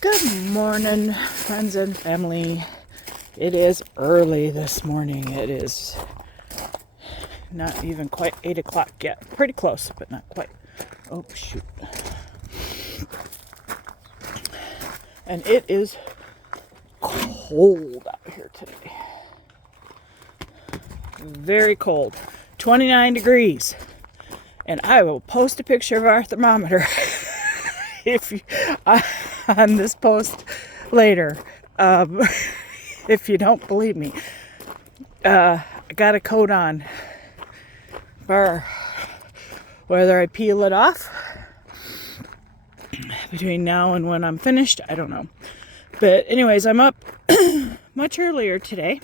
Good morning, friends and family. It is early this morning. It is not even quite 8 o'clock yet. Pretty close, but not quite. Oh, shoot. And it is cold out here today. Very cold. 29 degrees. And I will post a picture of our thermometer if you, on this post later. If you don't believe me. I got a coat on. Whether I peel it off between now and when I'm finished, I don't know. But anyways, I'm up much earlier today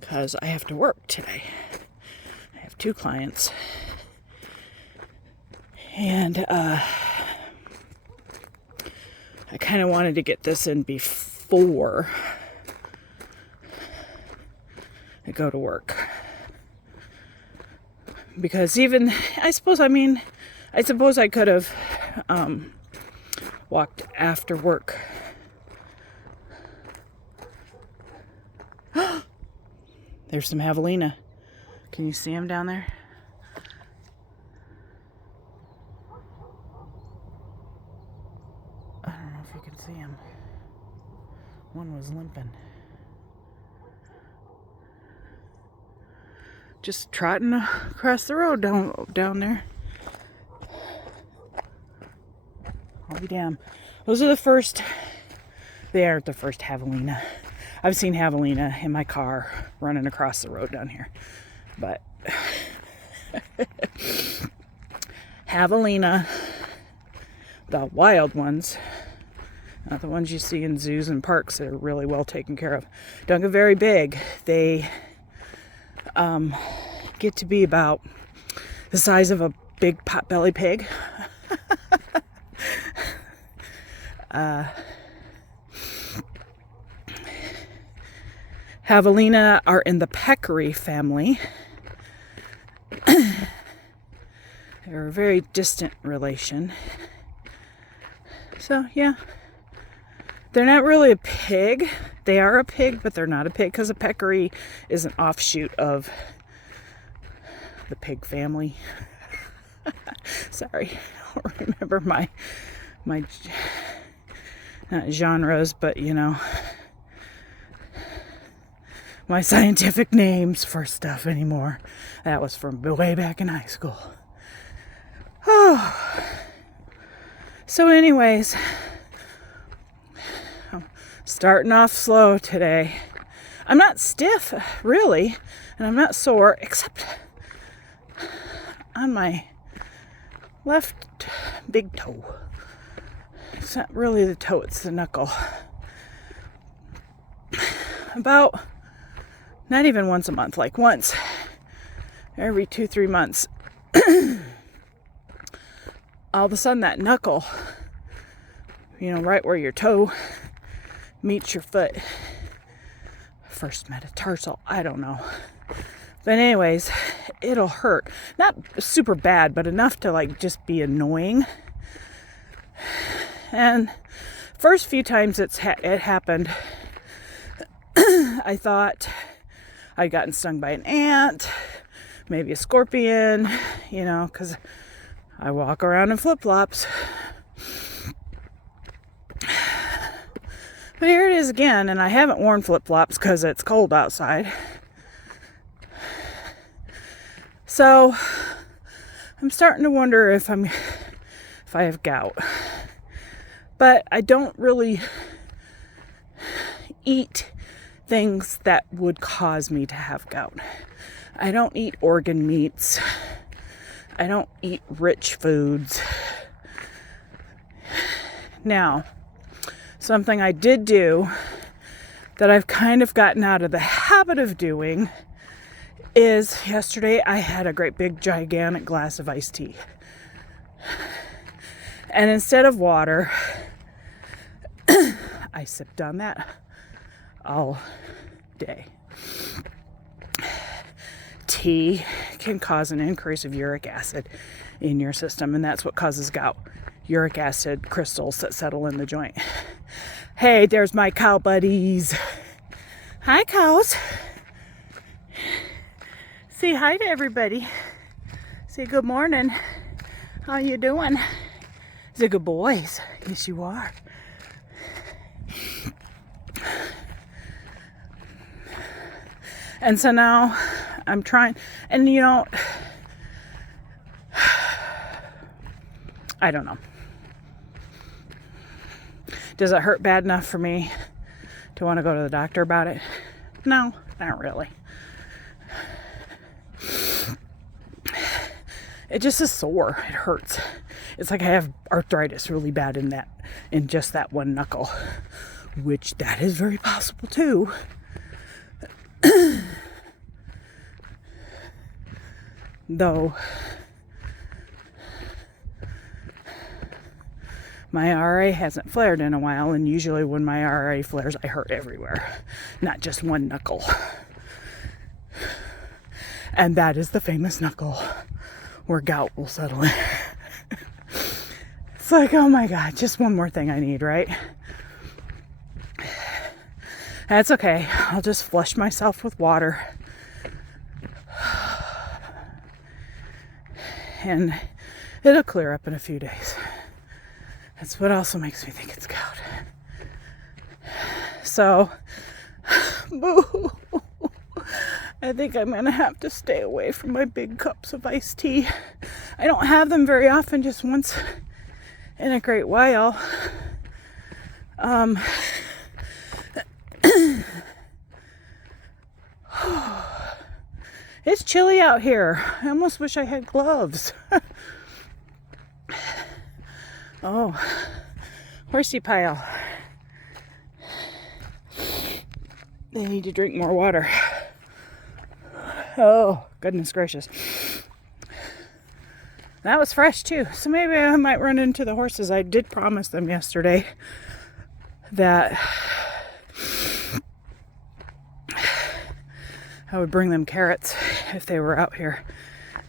because I have to work today. I have 2 clients. And I kind of wanted to get this in before I go to work. Because even, I suppose I could have walked after work. There's some javelina. Can you see them down there? I don't know if you can see them. One was limping. Just trotting across the road down there. I'll be damned. Those are the first. They aren't the first javelina. I've seen javelina in my car running across the road down here. But javelina, the wild ones, not the ones you see in zoos and parks that are really well taken care of, don't get very big. They get to be about the size of a big pot-belly pig. Javelina are in the peccary family. They're a very distant relation. So, yeah. They're not really a pig. They are a pig, but they're not a pig because a peccary is an offshoot of the pig family. Sorry, I don't remember my not genres, but my scientific names for stuff anymore. That was from way back in high school. Oh. So anyways, I'm starting off slow today. I'm not stiff, really, and I'm not sore, except on my left big toe. It's not really the toe, it's the knuckle. About, not even once a month, like once every 2-3 months, all of a sudden that knuckle, right where your toe meets your foot, first metatarsal, I don't know. But anyways, it'll hurt. Not super bad, but enough to just be annoying. And first few times it happened, I thought I'd gotten stung by an ant, maybe a scorpion, because I walk around in flip-flops. But here it is again, and I haven't worn flip-flops because it's cold outside. So I'm starting to wonder if I have gout. But I don't really eat things that would cause me to have gout. I don't eat organ meats. I don't eat rich foods. Now, something I did do that I've kind of gotten out of the habit of doing is yesterday I had a great big gigantic glass of iced tea. And instead of water, I sipped on that all day. Tea can cause an increase of uric acid in your system, and that's what causes gout. uric acid crystals that settle in the joint. Hey, there's my cow buddies. Hi, cows. Say hi to everybody. Say good morning. How you doing? They're good boys. Yes, you are. And so now I'm trying, and you know, I don't know. Does it hurt bad enough for me to want to go to the doctor about it? No, not really. It just is sore. It hurts. It's like I have arthritis really bad in just that one knuckle, which that is very possible too. Though my RA hasn't flared in a while, and usually when my RA flares, I hurt everywhere, not just one knuckle. And that is the famous knuckle where gout will settle in. It's like, oh my God, just one more thing I need, right? That's okay. I'll just flush myself with water. And it'll clear up in a few days. That's what also makes me think it's gout. So, boo. I think I'm gonna have to stay away from my big cups of iced tea. I don't have them very often, just once in a great while. It's chilly out here. I almost wish I had gloves. Oh, horsey pile. They need to drink more water. Oh, goodness gracious. That was fresh too. So maybe I might run into the horses. I did promise them yesterday that I would bring them carrots if they were out here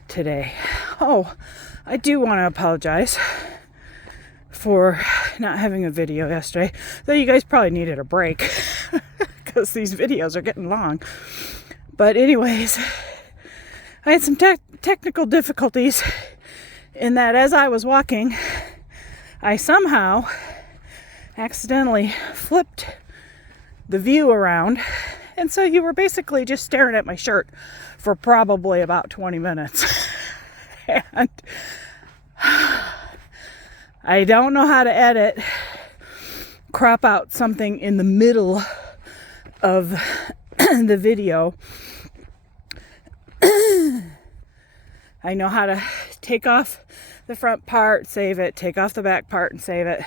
today. Oh, I do want to apologize for not having a video yesterday. Though you guys probably needed a break because these videos are getting long. But anyways, I had some technical difficulties in that as I was walking, I somehow accidentally flipped the view around. And so you were basically just staring at my shirt for probably about 20 minutes. And I don't know how to edit, crop out something in the middle of the video. I know how to take off the front part, save it, take off the back part and save it.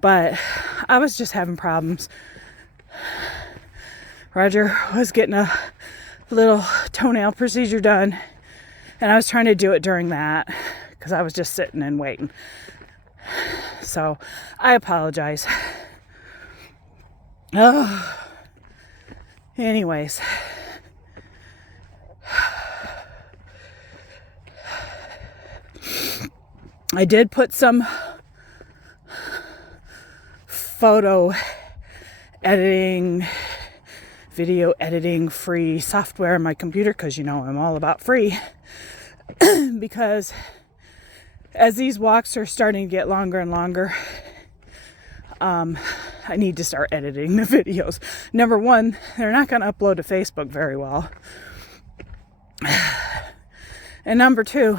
But I was just having problems. Roger was getting a little toenail procedure done, and I was trying to do it during that because I was just sitting and waiting. So I apologize. Oh. Anyways. I did put some photo editing, video editing free software on my computer because you know I'm all about free. Because as these walks are starting to get longer and longer, I need to start editing the videos. Number one, they're not going to upload to Facebook very well. And number two,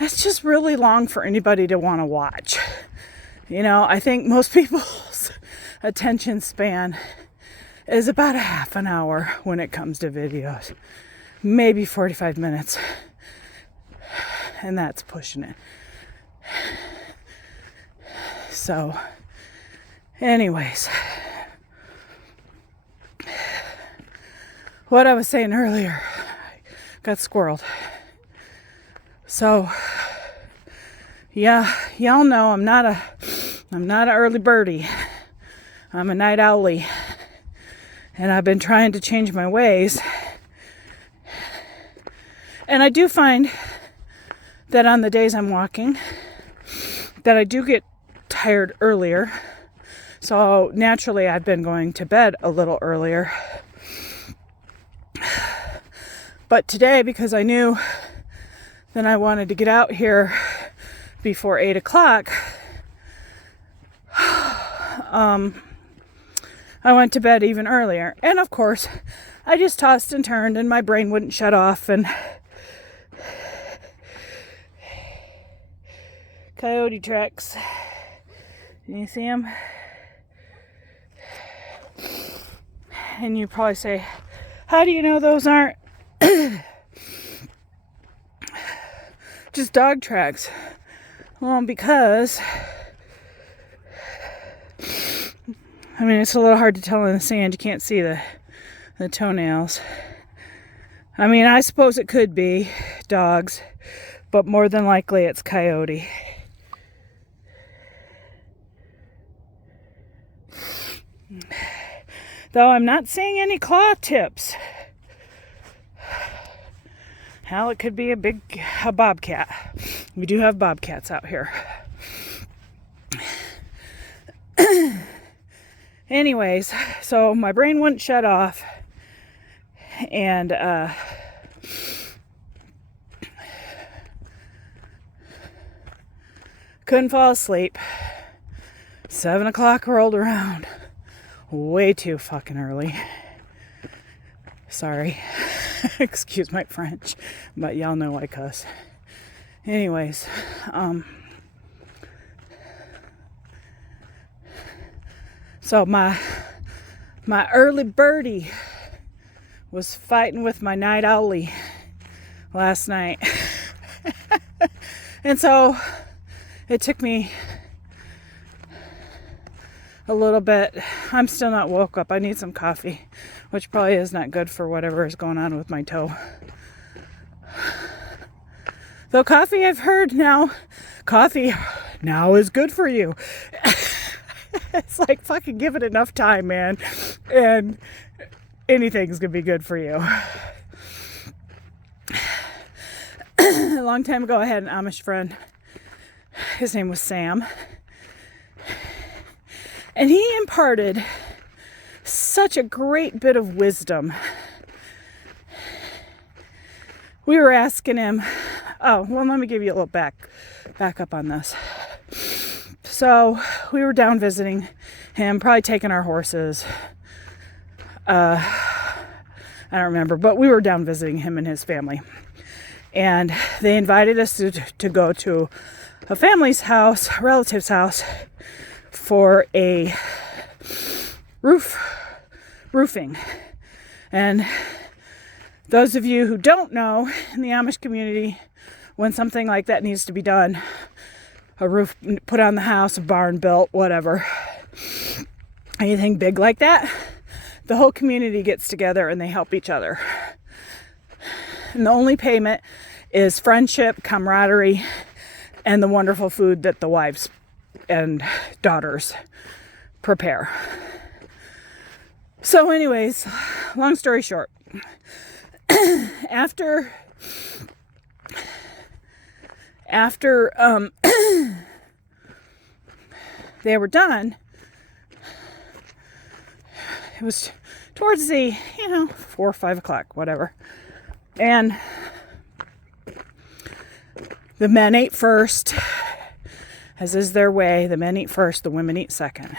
it's just really long for anybody to want to watch. You know, I think most people's attention span is about a half an hour when it comes to videos. Maybe 45 minutes. And that's pushing it. So, anyways. What I was saying earlier, I got squirreled. So, yeah, y'all know I'm not an early birdie. I'm a night owlie. And I've been trying to change my ways. And I do find that on the days I'm walking, that I do get tired earlier. So naturally I've been going to bed a little earlier. But today, because I knew that I wanted to get out here before 8 o'clock, I went to bed even earlier. And of course, I just tossed and turned and my brain wouldn't shut off. And coyote tracks. Can you see them? And you probably say, how do you know those aren't just dog tracks? Well, because I mean, it's a little hard to tell in the sand. You can't see the toenails. I mean, I suppose it could be dogs, but more than likely it's coyote. Though I'm not seeing any claw tips. Hell, it could be a bobcat. We do have bobcats out here. Anyways, so my brain wouldn't shut off. And couldn't fall asleep. 7 o'clock rolled around. Way too fucking early. Sorry. Excuse my French, but y'all know I cuss. Anyways, so my early birdie was fighting with my night owlie last night. And so it took me a little bit. I'm still not woke up. I need some coffee, which probably is not good for whatever is going on with my toe. Though coffee, I've heard now, coffee now is good for you. It's like, fucking give it enough time, man, and anything's gonna be good for you. A long time ago, I had an Amish friend. His name was Sam. And he imparted such a great bit of wisdom. We were asking him, oh, well, let me give you a little back up on this. So we were down visiting him, probably taking our horses. I don't remember, but we were down visiting him and his family. And they invited us to go to a family's house, a relative's house, for a roofing. And those of you who don't know, in the Amish community, when something like that needs to be done, a roof put on the house, a barn built, whatever, anything big like that, the whole community gets together and they help each other. And the only payment is friendship, camaraderie, and the wonderful food that the wives and daughters prepare. So anyways, long story short, after they were done, it was towards the 4 or 5 o'clock, whatever, and the men ate first. As is their way, the men eat first, the women eat second.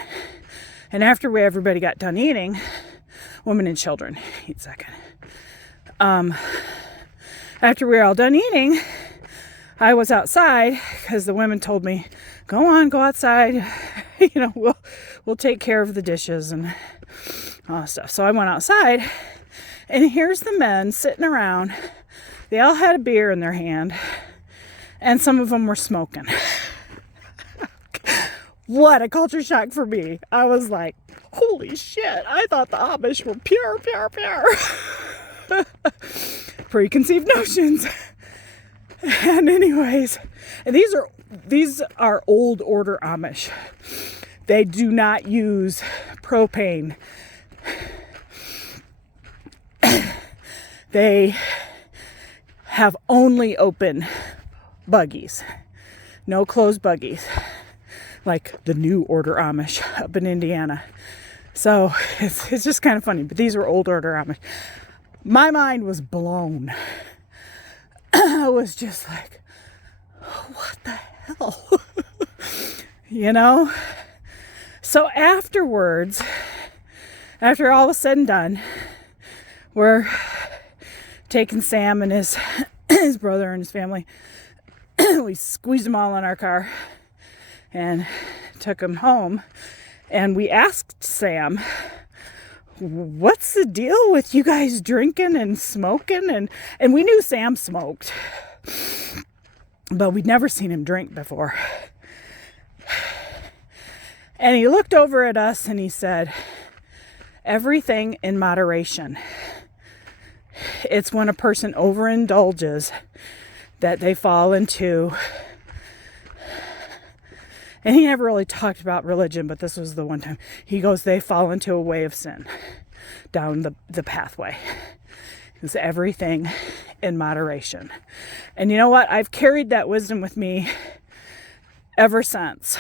And after everybody got done eating, women and children eat second. After we were all done eating, I was outside because the women told me, go outside. We'll take care of the dishes and all that stuff. So I went outside, and here's the men sitting around. They all had a beer in their hand, and some of them were smoking. What a culture shock for me. I was like, holy shit, I thought the Amish were pure. Preconceived notions. And anyways, and these are old order Amish. They do not use propane. They have only open buggies. no closed buggies, like the new order Amish up in Indiana. So it's just kind of funny, but these were old order Amish. My mind was blown. I was just like, what the hell? You know? So afterwards, after all was said and done, we're taking Sam and his brother and his family. We squeezed them all in our car and took them home. And we asked Sam, what's the deal with you guys drinking and smoking? And we knew Sam smoked, but we'd never seen him drink before. And he looked over at us and he said, everything in moderation. It's when a person overindulges that they fall into, and he never really talked about religion, but this was the one time. He goes, they fall into a way of sin down the pathway. It's everything in moderation. And you know what? I've carried that wisdom with me ever since,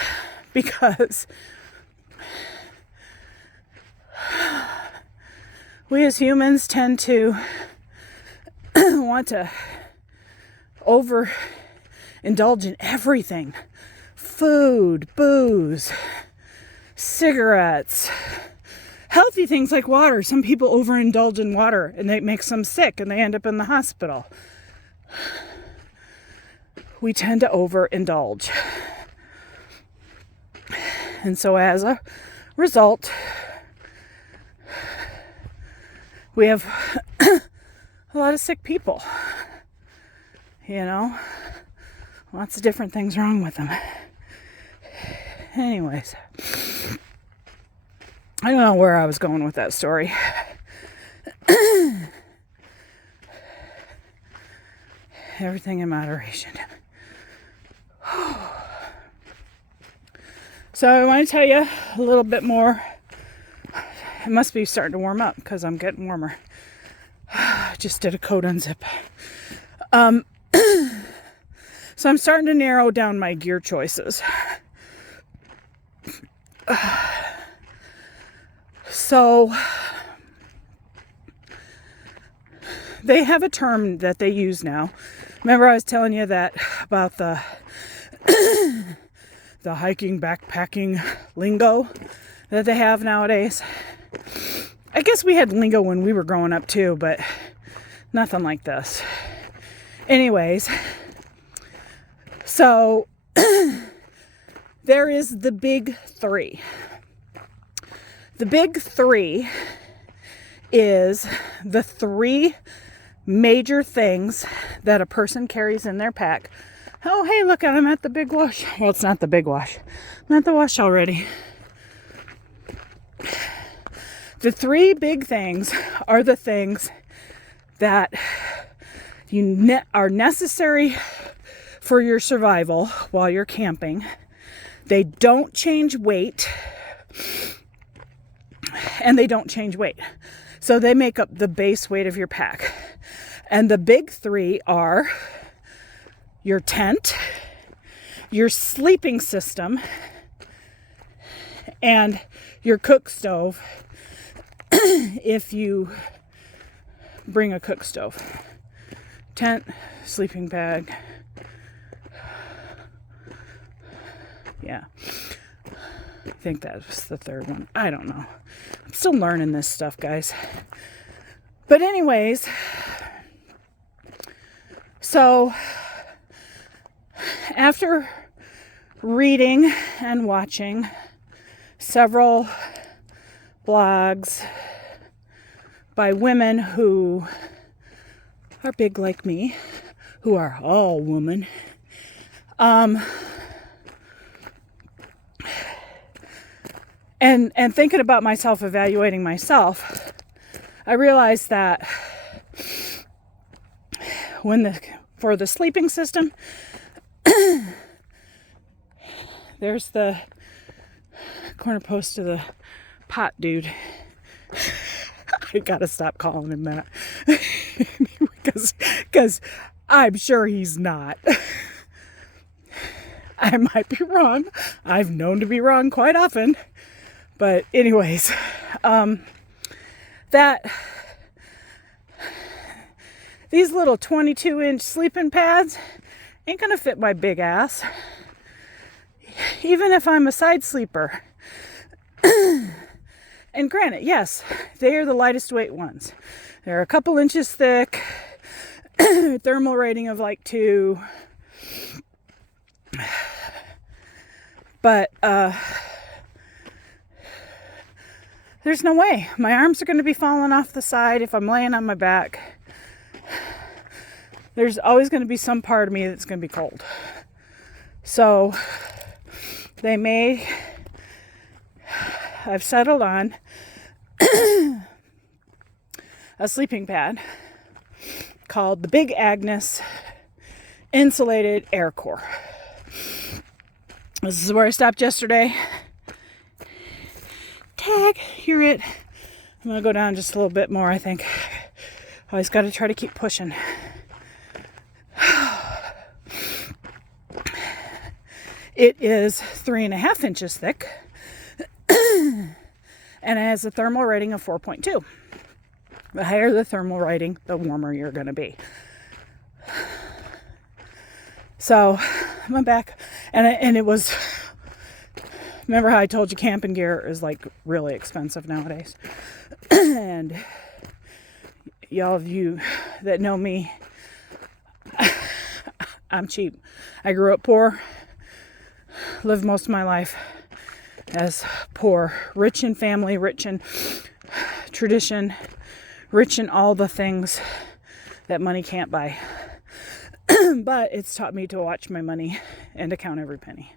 because we as humans tend to want to overindulge in everything. Food, booze, cigarettes, healthy things like water. Some people overindulge in water and it makes them sick and they end up in the hospital. We tend to overindulge. And so as a result, we have a lot of sick people. You know, lots of different things wrong with them. Anyways, I don't know where I was going with that story. Everything in moderation. So I want to tell you a little bit more. It must be starting to warm up because I'm getting warmer. Just did a coat unzip. So I'm starting to narrow down my gear choices. So they have a term that they use now. Remember I was telling you that about the the hiking, backpacking lingo that they have nowadays? I guess we had lingo when we were growing up too, but nothing like this. Anyways, so there is the big three. The big three is the three major things that a person carries in their pack. Oh, hey, look, I'm at the big wash. Well, it's not the big wash. I'm at the wash already. The three big things are the things that are necessary for your survival while you're camping. They don't change weight, and they don't change weight. So they make up the base weight of your pack. And the big three are your tent, your sleeping system, and your cook stove, if you bring a cook stove. Tent, sleeping bag. Yeah. I think that was the third one. I don't know. I'm still learning this stuff, guys. But anyways, so after reading and watching several blogs by women who are big like me, who are all women, and thinking about myself, evaluating myself, I realized that for the sleeping system, there's the corner post of the pot dude. I gotta stop calling him that because I'm sure he's not. I might be wrong. I've known to be wrong quite often. But anyways, these little 22-inch sleeping pads ain't gonna fit my big ass. Even if I'm a side sleeper. And granted, yes, they are the lightest weight ones. They're a couple inches thick, thermal rating of like 2. But there's no way. My arms are going to be falling off the side if I'm laying on my back. There's always going to be some part of me that's going to be cold. So I've settled on a sleeping pad called the Big Agnes Insulated Air Core. This is where I stopped yesterday. Tag, you're it. I'm gonna go down just a little bit more, I think. Always gotta try to keep pushing. It is 3.5 inches thick. And it has a thermal rating of 4.2. The higher the thermal rating, the warmer you're going to be. So, I went back, and it was, remember how I told you camping gear is like really expensive nowadays? And y'all of you that know me, I'm cheap. I grew up poor, lived most of my life as poor, rich in family, rich in tradition, rich in all the things that money can't buy. But it's taught me to watch my money and to count every penny.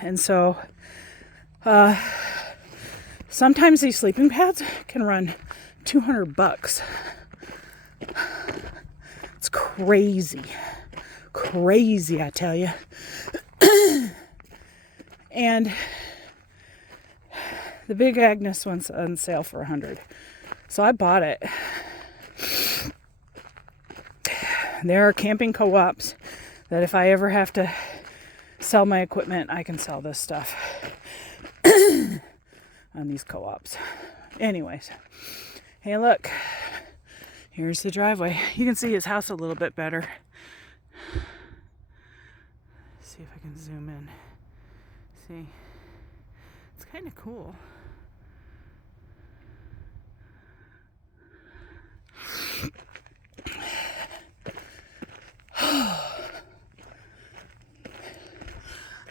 And so sometimes these sleeping pads can run $200. It's crazy. Crazy, I tell you. And the Big Agnes one's on sale for $100. So I bought it. There are camping co-ops that if I ever have to sell my equipment, I can sell this stuff on these co-ops. Anyways, hey, look. Here's the driveway. You can see his house a little bit better. Let's see if I can zoom in. See, it's kind of cool.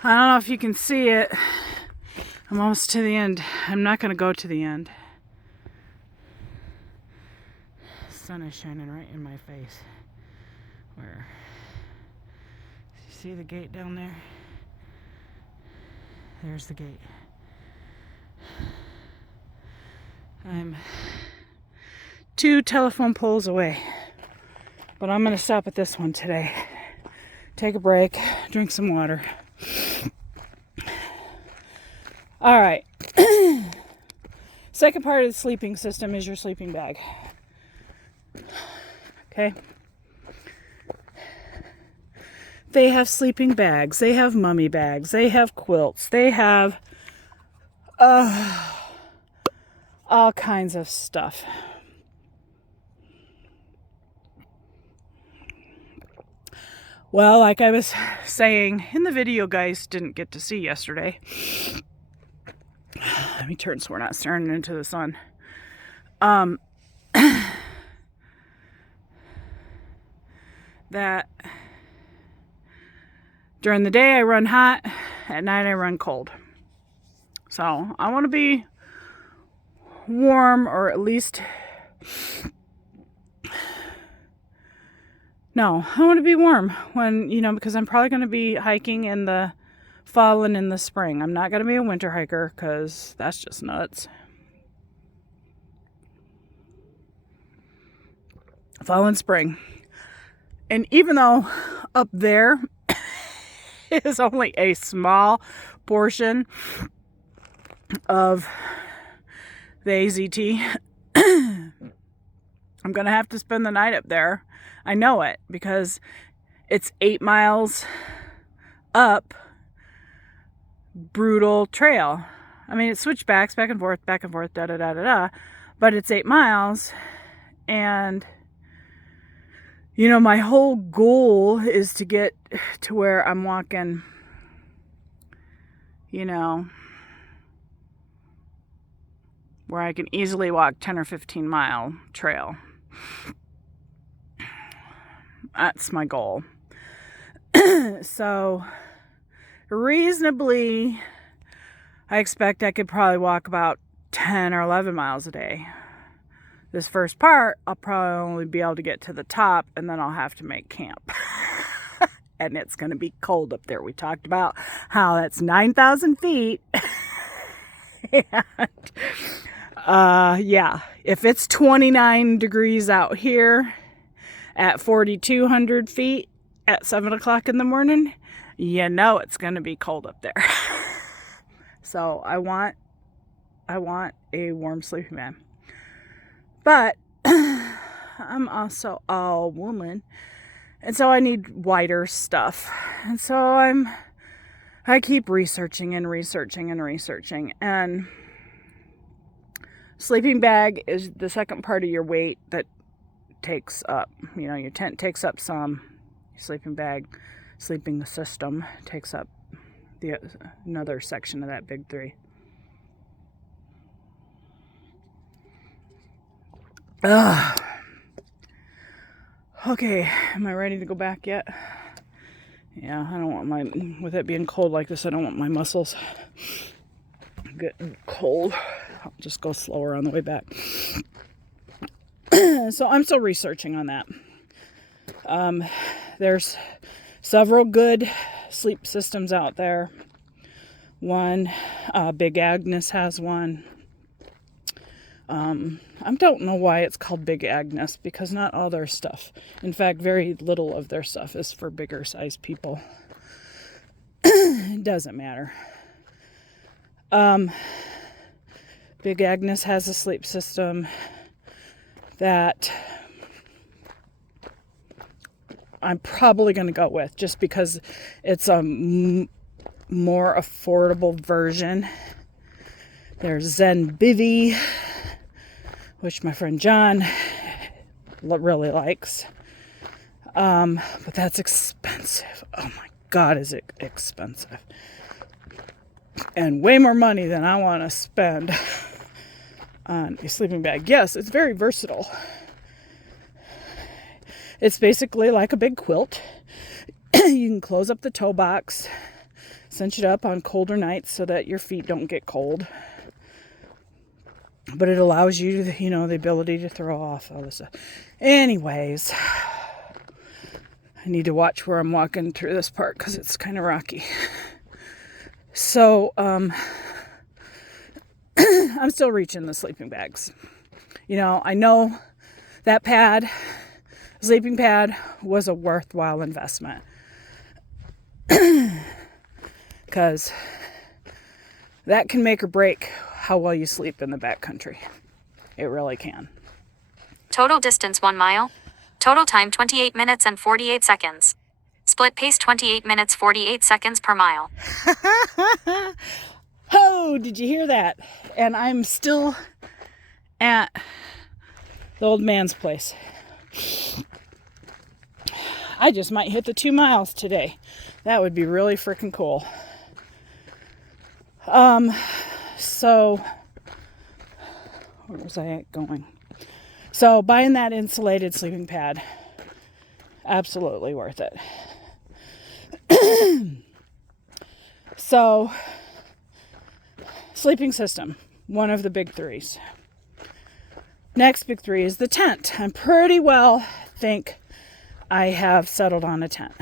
I don't know if you can see it. I'm almost to the end. I'm not going to go to the end. The sun is shining right in my face. Where? You see the gate down there? There's the gate. I'm 2 telephone poles away. But I'm going to stop at this one today. Take a break, drink some water. All right. Second part of the sleeping system is your sleeping bag. Okay. They have sleeping bags. They have mummy bags. They have quilts. They have all kinds of stuff. Well, like I was saying in the video guys didn't get to see yesterday. Let me turn so we're not staring into the sun. That during the day I run hot, at night I run cold. So I want to be warm, or at least, no, I want to be warm when, because I'm probably going to be hiking in the fall and in the spring. I'm not going to be a winter hiker because that's just nuts. Fall and spring. And even though up there is only a small portion of the AZT, I'm going to have to spend the night up there. I know it because it's 8 miles up brutal trail. I mean, it switchbacks back and forth, da da da da da, but it's 8 miles. And my whole goal is to get to where I'm walking, where I can easily walk 10 or 15 mile trail. That's my goal. So reasonably, I expect I could probably walk about 10 or 11 miles a day. This first part, I'll probably only be able to get to the top, and then I'll have to make camp. And it's going to be cold up there. We talked about how that's 9,000 feet. And, yeah, if it's 29 degrees out here at 4,200 feet at 7 o'clock in the morning, it's going to be cold up there. So I want a warm sleeping bag. But I'm also a woman, and so I need wider stuff. And so I keep researching, and sleeping bag is the second part of your weight that takes up, your tent takes up some, your sleeping bag, sleeping system takes up another section of that big three. Okay, am I ready to go back yet? Yeah, I don't want with it being cold like this, I don't want my muscles getting cold. I'll just go slower on the way back. So I'm still researching on that. There's several good sleep systems out there. One, Big Agnes has one. I don't know why it's called Big Agnes, because not all their stuff, in fact, very little of their stuff is for bigger sized people. It doesn't matter. Big Agnes has a sleep system that I'm probably going to go with, just because it's a more affordable version. There's Zen Bivy, which my friend John really likes. But that's expensive. Oh my God, is it expensive. And way more money than I want to spend on a sleeping bag. Yes, it's very versatile. It's basically like a big quilt. You can close up the toe box, cinch it up on colder nights so that your feet don't get cold. But it allows you, the ability to throw off all this stuff. Anyways, I need to watch where I'm walking through this part because it's kind of rocky. So, I'm still reaching the sleeping bags. I know that sleeping pad was a worthwhile investment. Because that can make or break how well you sleep in the backcountry. It really can. Total distance 1 mile. Total time 28 minutes and 48 seconds. Split pace 28 minutes 48 seconds per mile. Oh, did you hear that? And I'm still at the old man's place. I just might hit the 2 miles today. That would be really freaking cool. So where was I going? So buying that insulated sleeping pad, absolutely worth it. So, sleeping system, one of the big threes. Next big three is the tent. I'm pretty well think I have settled on a tent.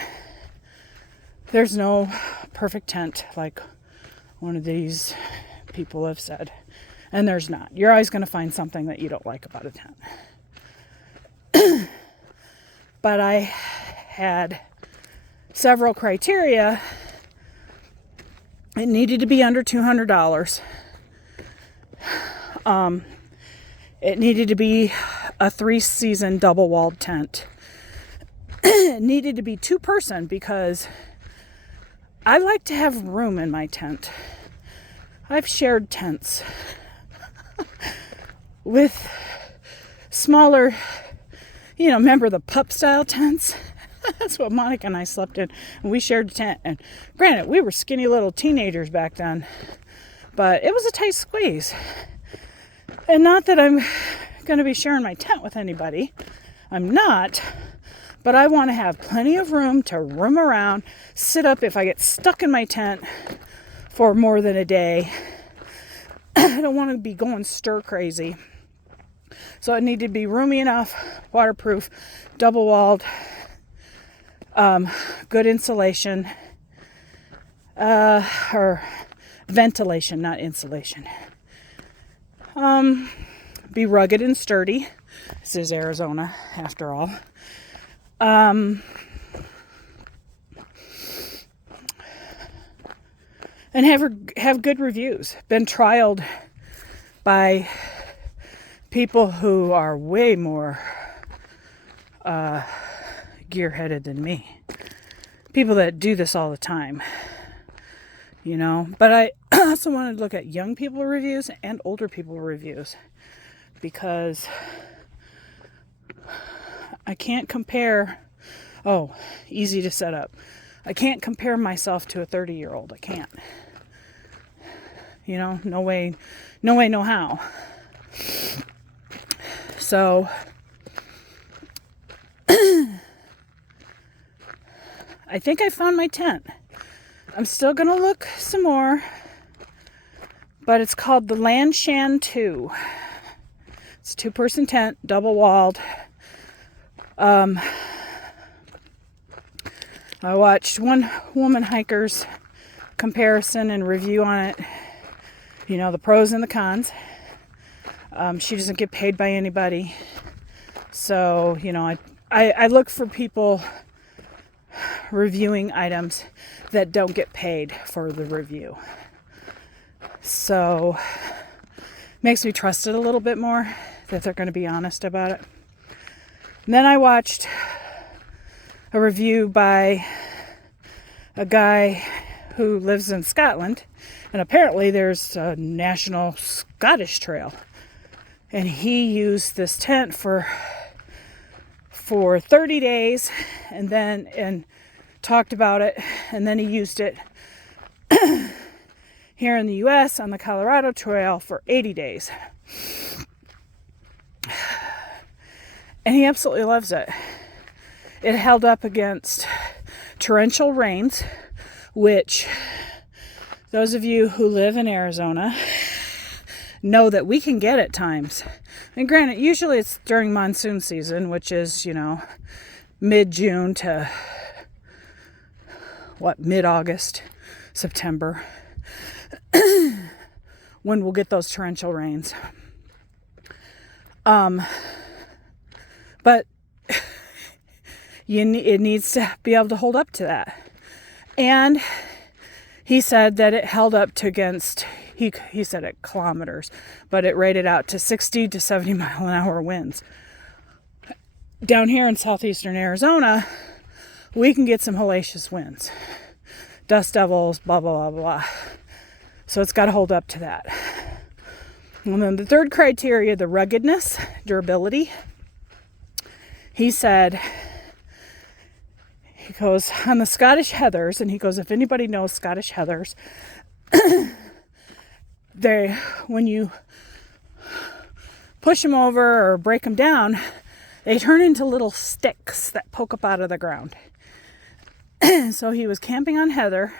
There's no perfect tent like one of these people have said. And there's not. You're always going to find something that you don't like about a tent. But I had several criteria. It needed to be under $200. It needed to be a 3-season double-walled tent. It needed to be 2-person because I like to have room in my tent. I've shared tents with smaller, remember the pup style tents? That's what Monica and I slept in. And we shared a tent. And granted, we were skinny little teenagers back then. But it was a tight squeeze. And not that I'm going to be sharing my tent with anybody. I'm not. But I want to have plenty of room to roam around, sit up if I get stuck in my tent for more than a day. I don't want to be going stir crazy. So it needed to be roomy enough, waterproof, double walled, good insulation, or ventilation, not insulation. Be rugged and sturdy. This is Arizona, after all. And have good reviews. Been trialed by people who are way more gear-headed than me. People that do this all the time. But I also wanted to look at young people reviews and older people reviews, because I can't compare. Oh, easy to set up. I can't compare myself to a 30-year-old. I can't. No way, no how. So I think I found my tent. I'm still going to look some more, but it's called the Lanshan 2. It's a 2-person tent, double walled. I watched one woman hiker's comparison and review on it. The pros and the cons. She doesn't get paid by anybody. So, I look for people reviewing items that don't get paid for the review. So, makes me trust it a little bit more, that they're going to be honest about it. And then I watched a review by a guy who lives in Scotland, and apparently there's a national Scottish trail. And he used this tent for 30 days and talked about it, and then he used it here in the US on the Colorado Trail for 80 days. And he absolutely loves it. It held up against torrential rains, which those of you who live in Arizona know that we can get at times. And granted, usually it's during monsoon season, which is, mid-June to mid-August, September, when we'll get those torrential rains. But it needs to be able to hold up to that. And he said that it held up to against, he said it kilometers, but it rated out to 60 to 70 mile an hour winds. Down here in southeastern Arizona, we can get some hellacious winds. Dust devils, blah, blah, blah, blah. So it's got to hold up to that. And then the third criteria, the ruggedness, durability. He said, he goes, on the Scottish heathers, and he goes, if anybody knows Scottish heathers, when you push them over or break them down, they turn into little sticks that poke up out of the ground. So he was camping on heather.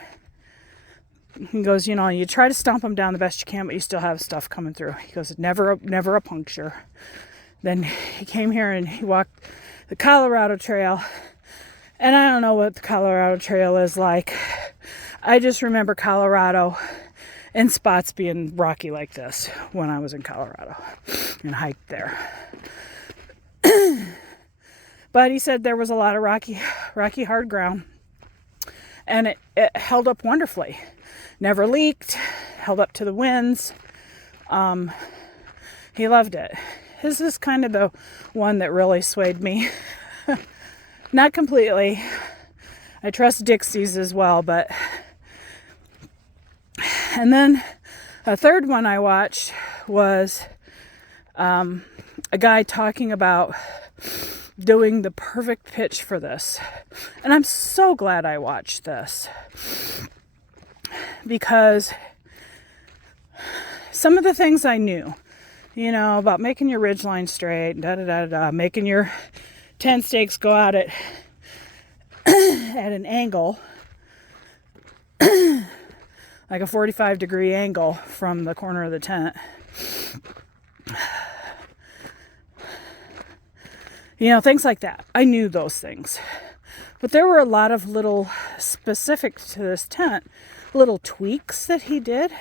He goes, you try to stomp them down the best you can, but you still have stuff coming through. He goes, never a puncture. Then he came here and he walked the Colorado Trail. And I don't know what the Colorado Trail is like. I just remember Colorado and spots being rocky like this when I was in Colorado and hiked there. But he said there was a lot of rocky hard ground. And it held up wonderfully. Never leaked, held up to the winds. He loved it. This is kind of the one that really swayed me. Not completely. I trust Dixie's as well, but And then a third one I watched was a guy talking about doing the perfect pitch for this. And I'm so glad I watched this, because some of the things I knew, about making your ridge line straight, making your 10 stakes go out at an angle, like a 45-degree angle from the corner of the tent. Things like that. I knew those things. But there were a lot of little specific to this tent, little tweaks that he did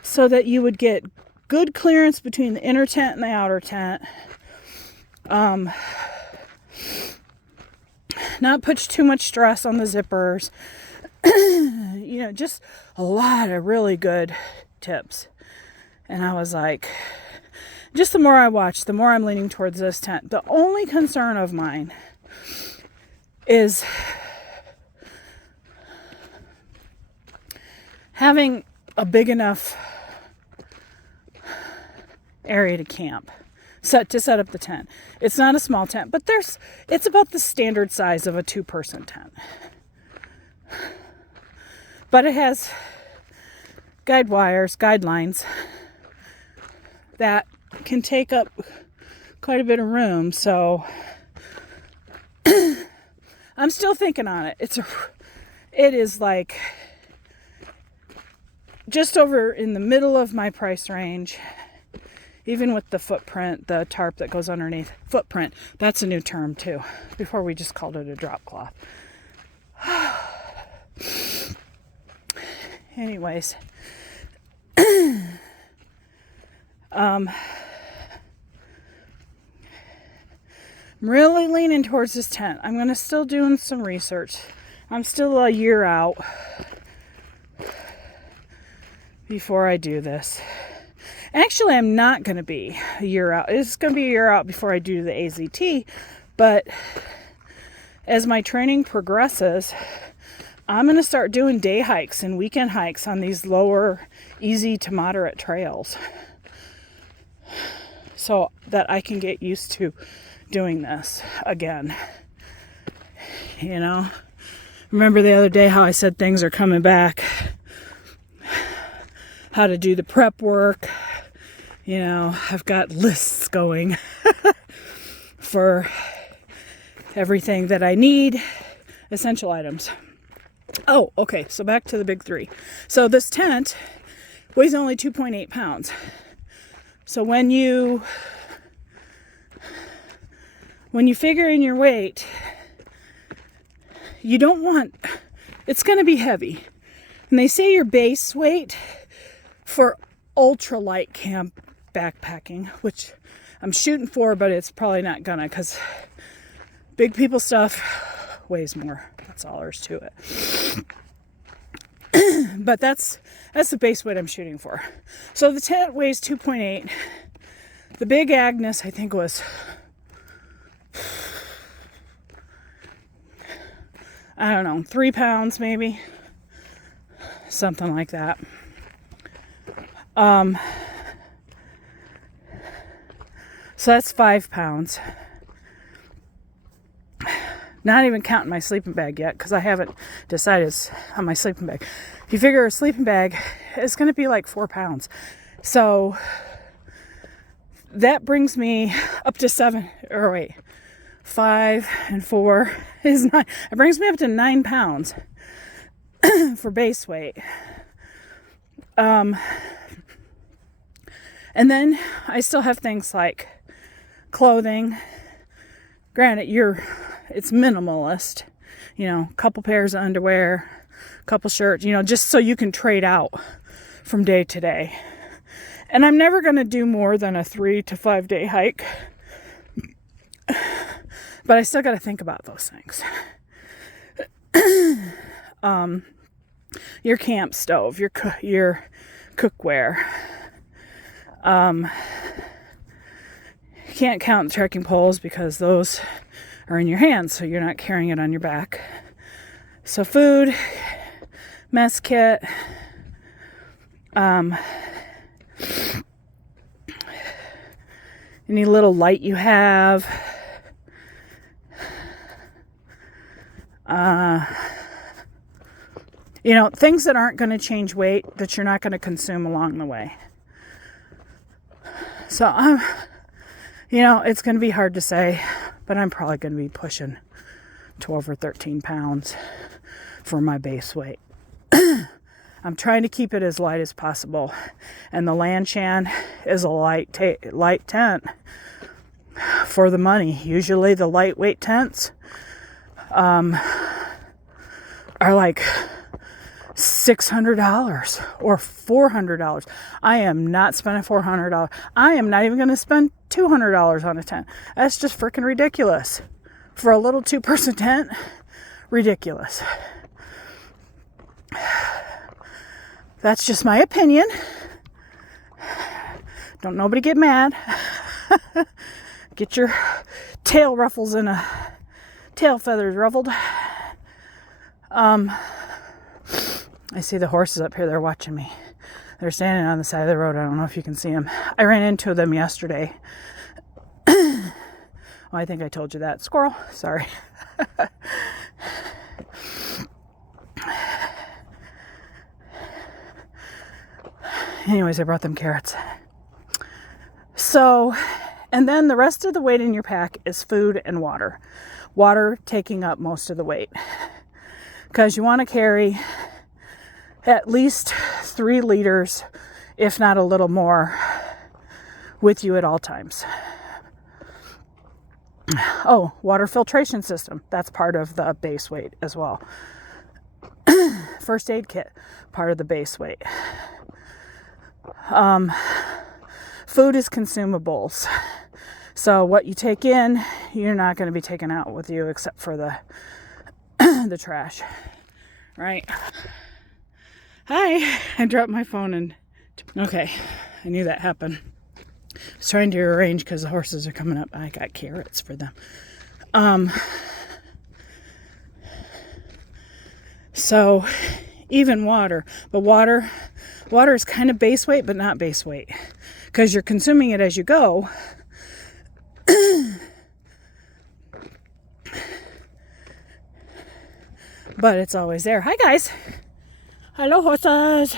so that you would get good clearance between the inner tent and the outer tent. Not put too much stress on the zippers. Just a lot of really good tips. And I was like, just the more I watch, the more I'm leaning towards this tent. The only concern of mine is having a big enough area to camp, to set up the tent. It's not a small tent, but it's about the standard size of a 2-person tent. But it has guidelines that can take up quite a bit of room. So I'm still thinking on it. It is like just over in the middle of my price range, even with the footprint, the tarp that goes underneath. Footprint, that's a new term too. Before we just called it a drop cloth. Anyways, I'm really leaning towards this tent. I'm going to still doing some research. I'm still a year out before I do this. Actually, I'm not going to be a year out. It's going to be a year out before I do the AZT. But as my training progresses, I'm going to start doing day hikes and weekend hikes on these lower, easy to moderate trails, so that I can get used to doing this again. Remember the other day how I said things are coming back, how to do the prep work. I've got lists going for everything that I need, essential items. Oh, okay, so back to the big 3. So this tent weighs only 2.8 pounds. So when you figure in your weight, it's going to be heavy. And they say your base weight for ultralight camp backpacking, which I'm shooting for, but it's probably not gonna, because big people stuff weighs more. That's all there is to it. But that's the base weight I'm shooting for. So the tent weighs 2.8. The big Agnes, I think, was, I don't know, 3 pounds maybe. Something like that. So that's 5 pounds. Not even counting my sleeping bag yet, because I haven't decided on my sleeping bag. If you figure a sleeping bag, it's going to be like 4 pounds. So that brings me up to 5 and 4 is 9. It brings me up to 9 pounds for base weight. And then I still have things like clothing. Granted, it's minimalist, a couple pairs of underwear, a couple shirts, just so you can trade out from day to day. And I'm never going to do more than a 3 to 5 day hike. But I still got to think about those things. Your camp stove, your cookware. You can't count the trekking poles because those are in your hands, so you're not carrying it on your back. So food, mess kit. Any little light you have. Things that aren't going to change weight that you're not going to consume along the way. So it's going to be hard to say, but I'm probably going to be pushing 12 or 13 pounds for my base weight. I'm trying to keep it as light as possible. And the Lanchan is a light tent for the money. Usually the lightweight tents are like $600 or $400. I am not spending $400. I am not even going to spend $200 on a tent. That's just freaking ridiculous. For a little 2-person tent, ridiculous. That's just my opinion. Don't nobody get mad. Get your tail ruffles and tail feathers ruffled. I see the horses up here. They're watching me. They're standing on the side of the road. I don't know if you can see them. I ran into them yesterday. Oh, I think I told you that. Squirrel. Sorry. Anyways, I brought them carrots. So, and then the rest of the weight in your pack is food and water. Water taking up most of the weight. Because you want to carry at least 3 liters, if not a little more, with you at all times. Oh, water filtration system. That's part of the base weight as well. First aid kit, part of the base weight. Food is consumables. So what you take in, you're not going to be taking out with you except for the the trash. Right? Hi. I dropped my phone and... Okay. I knew that happened. I was trying to arrange because the horses are coming up. I got carrots for them. So even water. But water is kind of base weight, but not base weight. Because you're consuming it as you go. But it's always there. Hi, guys. Hello, horses.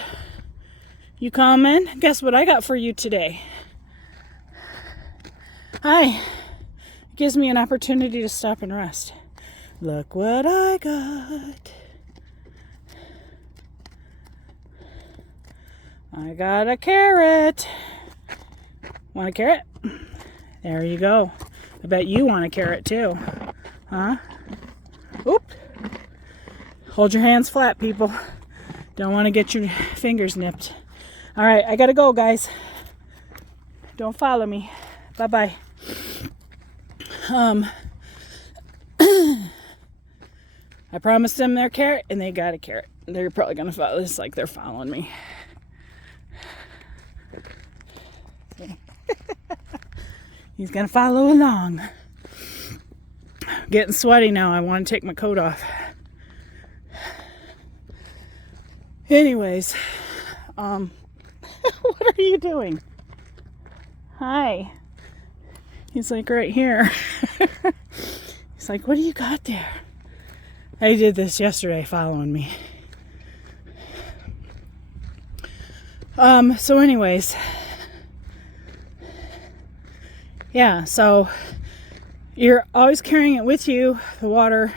You coming? Guess what I got for you today? Hi. Gives me an opportunity to stop and rest. Look what I got. I got a carrot. Want a carrot? There you go. I bet you want a carrot too. Huh? Oop. Hold your hands flat, people. Don't want to get your fingers nipped. All right, I gotta go, guys. Don't follow me. Bye-bye. I promised them their carrot, and they got a carrot. They're probably gonna follow this like they're following me. He's gonna follow along. Getting sweaty now. I want to take my coat off. Anyways, what are you doing? Hi. He's like right here. He's like, what do you got there? I did this yesterday, following me. So anyways, yeah, so you're always carrying it with you, the water,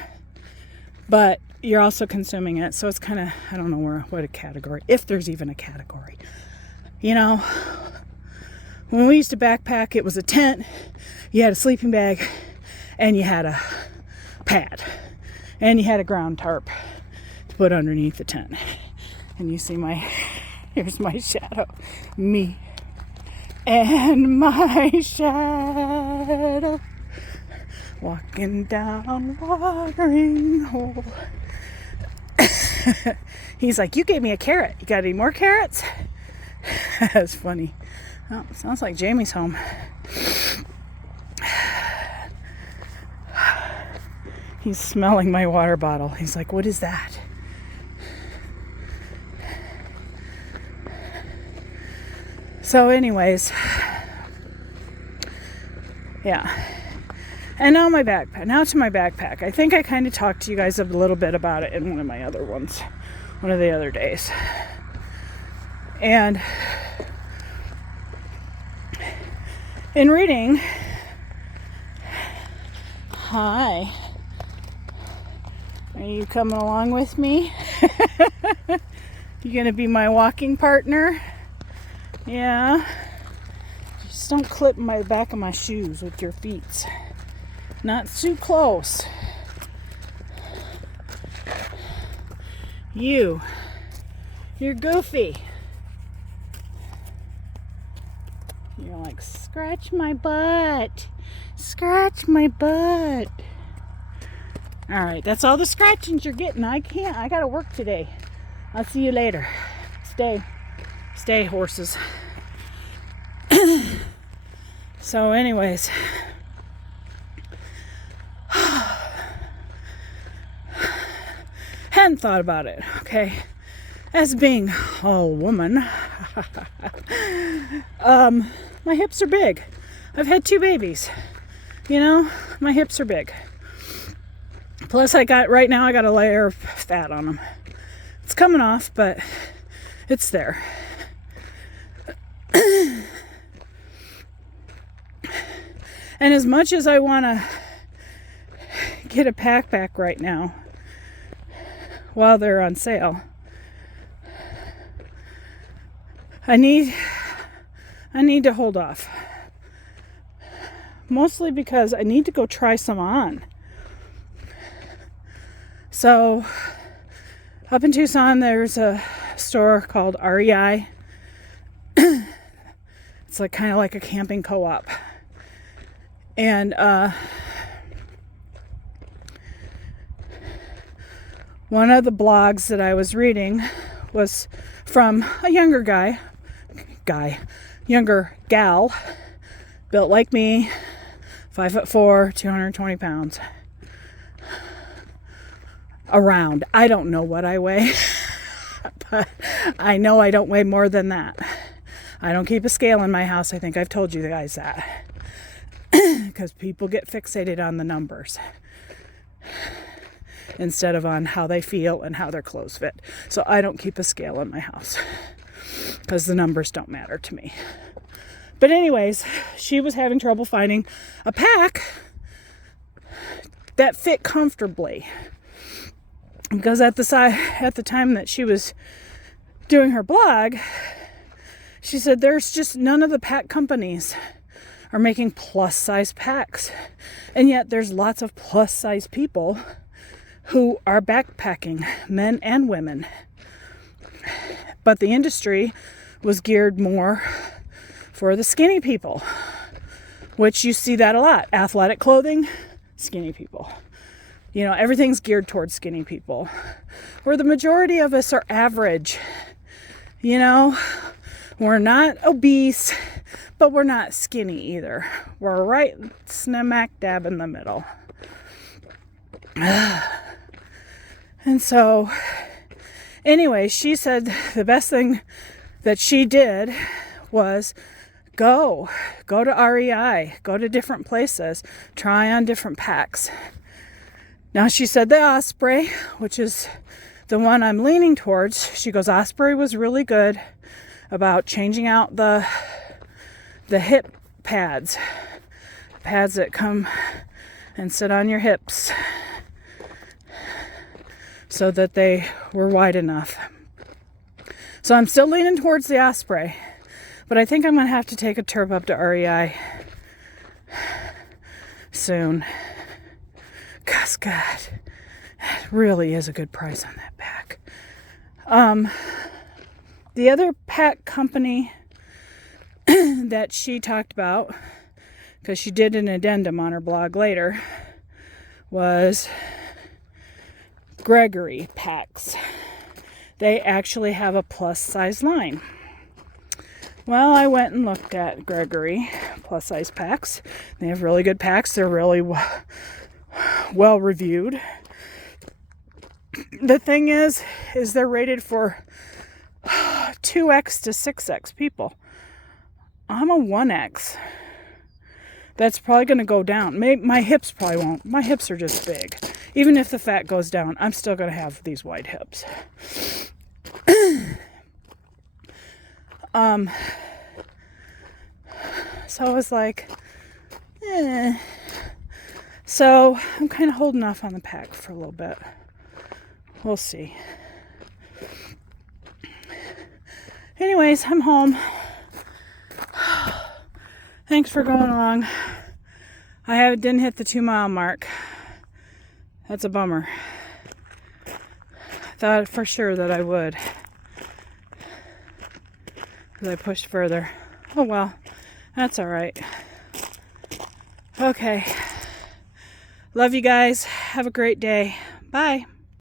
but you're also consuming it. So it's kind of, I don't know what a category, if there's even a category. You know, when we used to backpack, it was a tent, you had a sleeping bag, and you had a pad, and you had a ground tarp to put underneath the tent. And you see here's my shadow, me, and my shadow, walking down watering hole. He's like, you gave me a carrot. You got any more carrots? That's funny. Oh, sounds like Jamie's home. He's smelling my water bottle. He's like, what is that? So anyways, yeah. And now my backpack. Now to my backpack. I think I kind of talked to you guys a little bit about it in one of my other ones, one of the other days. And in reading, hi, are you coming along with me? You gonna be my walking partner? Yeah. Just don't clip my back of my shoes with your feet. Not too close. You're goofy. You're like, scratch my butt. Scratch my butt. All right, that's all the scratchings you're getting. I gotta work today. I'll see you later. Stay, horses. So anyways, hadn't thought about it, okay? As being a woman, my hips are big. I've had 2 babies. You know, my hips are big. Plus right now I got a layer of fat on them. It's coming off, but it's there. And as much as I want to get a backpack right now while they're on sale, I need to hold off. Mostly because I need to go try some on. So up in Tucson, there's a store called REI. It's like kind of like a camping co-op. And one of the blogs that I was reading was from a younger gal, built like me, 5'4", 220 pounds. Around. I don't know what I weigh, but I know I don't weigh more than that. I don't keep a scale in my house. I think I've told you guys that. Because people get fixated on the numbers instead of on how they feel and how their clothes fit. So I don't keep a scale in my house because the numbers don't matter to me. But anyways, she was having trouble finding a pack that fit comfortably. Because at the time that she was doing her blog, she said there's just none of the pack companies are making plus size packs. And yet there's lots of plus size people who are backpacking, men and women. But the industry was geared more for the skinny people, which you see that a lot. Athletic clothing, skinny people. You know, everything's geared towards skinny people. Where the majority of us are average. You know, we're not obese, but we're not skinny either. We're right smack dab in the middle. And so, anyway, she said the best thing that she did was go to REI, go to different places, try on different packs. Now she said the Osprey, which is the one I'm leaning towards, she goes, Osprey was really good about changing out the hip pads that come and sit on your hips so that they were wide enough. So I'm still leaning towards the Osprey, but I think I'm going to have to take a trip up to REI soon. Cause God, it really is a good price on that pack. The other pack company that she talked about, because she did an addendum on her blog later, was Gregory Packs. They actually have a plus size line. Well, I went and looked at Gregory plus size packs. They have really good packs. They're really well reviewed. The thing is they're rated for 2X to 6X people. I'm a 1X. That's probably going to go down. Maybe my hips probably won't. My hips are just big. Even if the fat goes down, I'm still going to have these wide hips. So I was like, eh. So I'm kind of holding off on the pack for a little bit. We'll see. Anyways, I'm home. Thanks for going along. I didn't hit the 2-mile mark. That's a bummer. I thought for sure that I would. Because I pushed further. Oh well, that's alright. Okay. Love you guys. Have a great day. Bye.